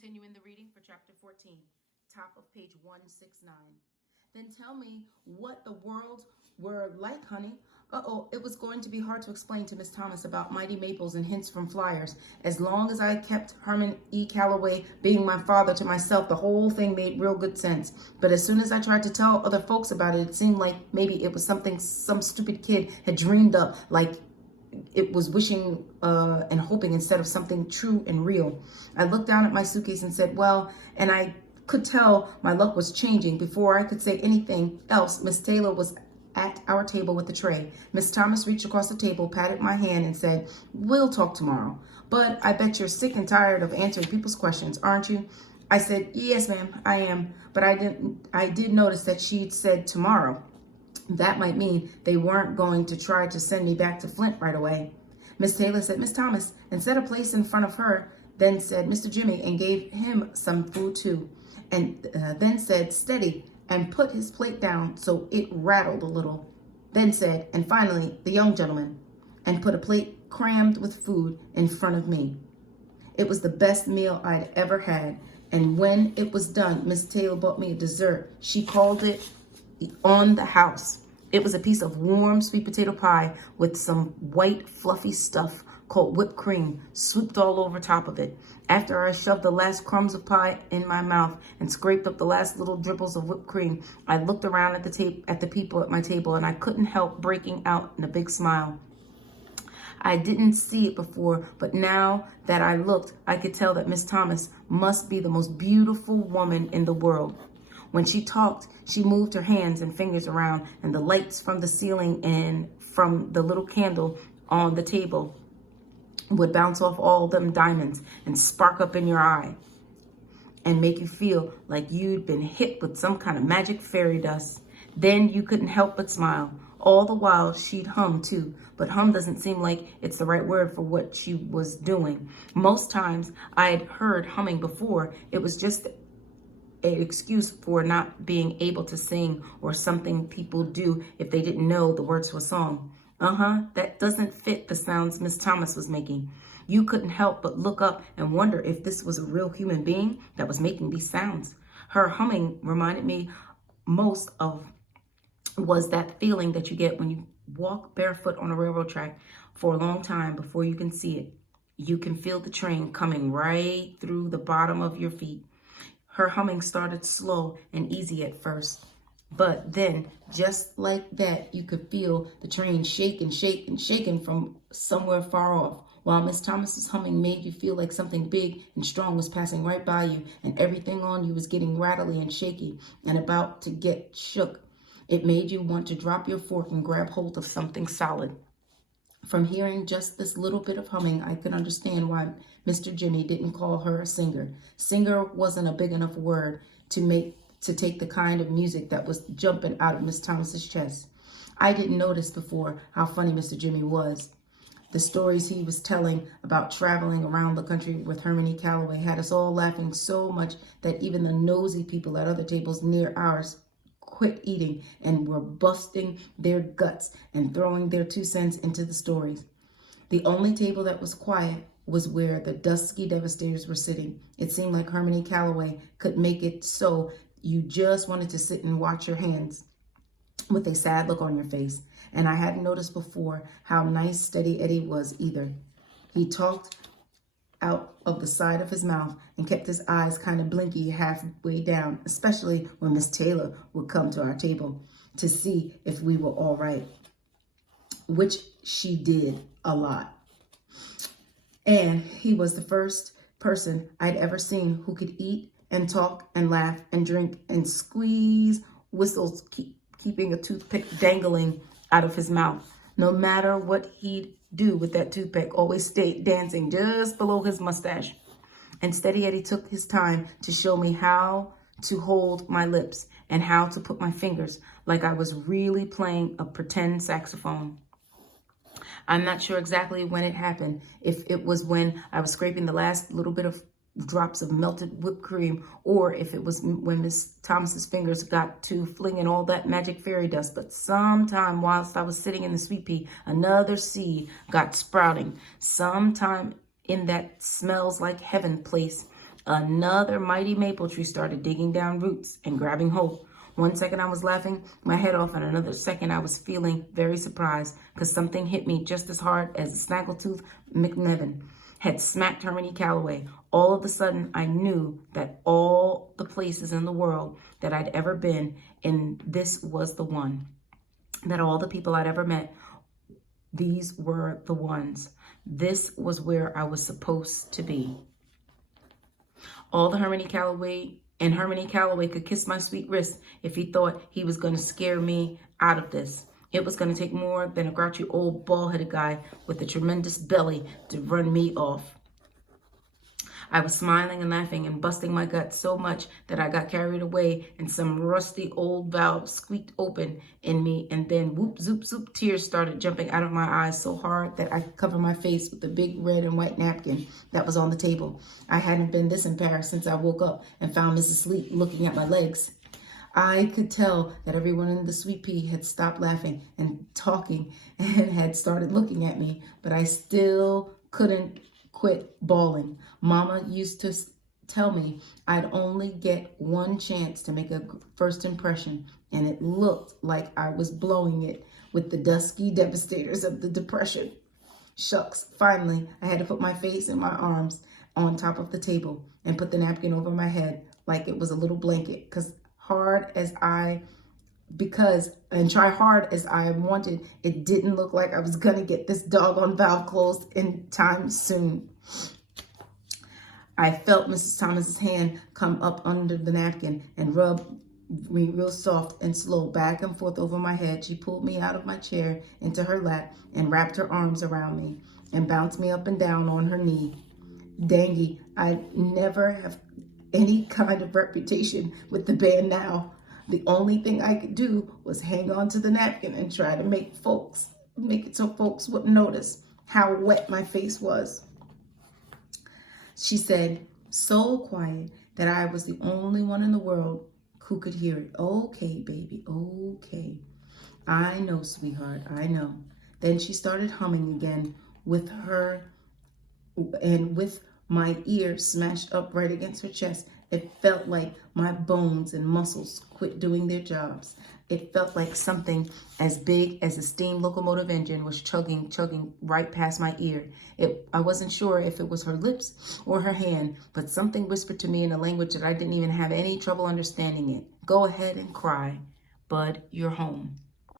Continuing the reading for chapter 14, top of page 169. Then tell me what the worlds were like, honey. It was going to be hard to explain to Miss Thomas about mighty maples and hints from flyers. As long as I kept Herman E. Calloway being my father to myself, the whole thing made real good sense. But as soon as I tried to tell other folks about it, it seemed like maybe it was something some stupid kid had dreamed up, like it was wishing and hoping instead of something true and real. I looked down at my suitcase and said, well, and I could tell my luck was changing. Before I could say anything else, Miss Taylor was at our table with the tray. Miss Thomas reached across the table, patted my hand, and said, we'll talk tomorrow. But I bet you're sick and tired of answering people's questions, aren't you? I said, yes, ma'am, I am. But I did notice that she'd said tomorrow. That might mean they weren't going to try to send me back to Flint right away. Miss Taylor said, Miss Thomas, and set a place in front of her, then said, Mr. Jimmy, and gave him some food too. And then said, steady, and put his plate down so it rattled a little. Then said, and finally, the young gentleman, and put a plate crammed with food in front of me. It was the best meal I'd ever had. And when it was done, Miss Taylor bought me a dessert. She called it on the house. It was a piece of warm sweet potato pie with some white fluffy stuff called whipped cream swooped all over top of it. After I shoved the last crumbs of pie in my mouth and scraped up the last little dribbles of whipped cream, I looked around at the people at my table, and I couldn't help breaking out in a big smile. I didn't see it before, but now that I looked, I could tell that Miss Thomas must be the most beautiful woman in the world. When she talked, she moved her hands and fingers around, and the lights from the ceiling and from the little candle on the table would bounce off all them diamonds and spark up in your eye and make you feel like you'd been hit with some kind of magic fairy dust. Then you couldn't help but smile. All the while she'd hum too, but hum doesn't seem like it's the right word for what she was doing. Most times I had heard humming before. It was just an excuse for not being able to sing, or something people do if they didn't know the words to a song. That doesn't fit the sounds Miss Thomas was making. You couldn't help but look up and wonder if this was a real human being that was making these sounds. Her humming reminded me most of was that feeling that you get when you walk barefoot on a railroad track for a long time before you can see it. You can feel the train coming right through the bottom of your feet. Her humming started slow and easy at first, but then, just like that, you could feel the train shake and shake and shaking from somewhere far off, while Miss Thomas's humming made you feel like something big and strong was passing right by you, and everything on you was getting rattly and shaky and about to get shook. It made you want to drop your fork and grab hold of something solid. From hearing just this little bit of humming, I could understand why Mr. Jimmy didn't call her a singer. Singer wasn't a big enough word to take the kind of music that was jumping out of Miss Thomas's chest. I didn't notice before how funny Mr. Jimmy was. The stories he was telling about traveling around the country with Herman E. Calloway had us all laughing so much that even the nosy people at other tables near ours quit eating and were busting their guts and throwing their 2 cents into the stories. The only table that was quiet was where the dusky devastators were sitting. It seemed like Herman E. Calloway could make it so you just wanted to sit and watch your hands with a sad look on your face. And I hadn't noticed before how nice Steady Eddie was either. He talked out of the side of his mouth and kept his eyes kind of blinky halfway down, especially when Miss Taylor would come to our table to see if we were all right, which she did a lot. And he was the first person I'd ever seen who could eat and talk and laugh and drink and squeeze whistles, keeping a toothpick dangling out of his mouth. No matter what he'd do with that toothpick, always stayed dancing just below his mustache. And Steady Eddie took his time to show me how to hold my lips and how to put my fingers like I was really playing a pretend saxophone. I'm not sure exactly when it happened, if it was when I was scraping the last little bit of drops of melted whipped cream, or if it was when Miss Thomas's fingers got to flinging all that magic fairy dust. But sometime whilst I was sitting in the sweet pea, another seed got sprouting. Sometime in that smells like heaven place Another mighty maple tree started digging down roots and grabbing hold. One second I was laughing my head off, and another second I was feeling very surprised because something hit me just as hard as Snaggletooth McNevin had smacked Hermione Calloway. All of a sudden, I knew that all the places in the world that I'd ever been in, this was the one. That all the people I'd ever met, these were the ones. This was where I was supposed to be. All the Hermione Calloway could kiss my sweet wrist if he thought he was going to scare me out of this. It was going to take more than a grouchy old bald-headed guy with a tremendous belly to run me off. I was smiling and laughing and busting my gut so much that I got carried away and some rusty old valve squeaked open in me, and then whoop, zoop, zoop, tears started jumping out of my eyes so hard that I could cover my face with the big red and white napkin that was on the table. I hadn't been this embarrassed since I woke up and found Mrs. Sleep looking at my legs. I could tell that everyone in the Sweet Pea had stopped laughing and talking and had started looking at me, but I still couldn't quit bawling. Mama used to tell me I'd only get one chance to make a first impression, and it looked like I was blowing it with the dusky devastators of the Depression. Shucks, finally, I had to put my face and my arms on top of the table and put the napkin over my head like it was a little blanket, try hard as I wanted, it didn't look like I was gonna get this doggone valve closed in time soon. I felt Mrs. Thomas's hand come up under the napkin and rub me real soft and slow back and forth over my head. She pulled me out of my chair into her lap and wrapped her arms around me and bounced me up and down on her knee. Dangy, I never have any kind of reputation with the band now. The only thing I could do was hang on to the napkin and try to make it so folks wouldn't notice how wet my face was. She said, so quiet that I was the only one in the world who could hear it. Okay, baby, okay. I know, sweetheart, I know. Then she started humming again with my ear smashed up right against her chest. It felt like my bones and muscles quit doing their jobs. It felt like something as big as a steam locomotive engine was chugging right past my ear. I wasn't sure if it was her lips or her hand, but something whispered to me in a language that I didn't even have any trouble understanding it. Go ahead and cry, Bud, you're home.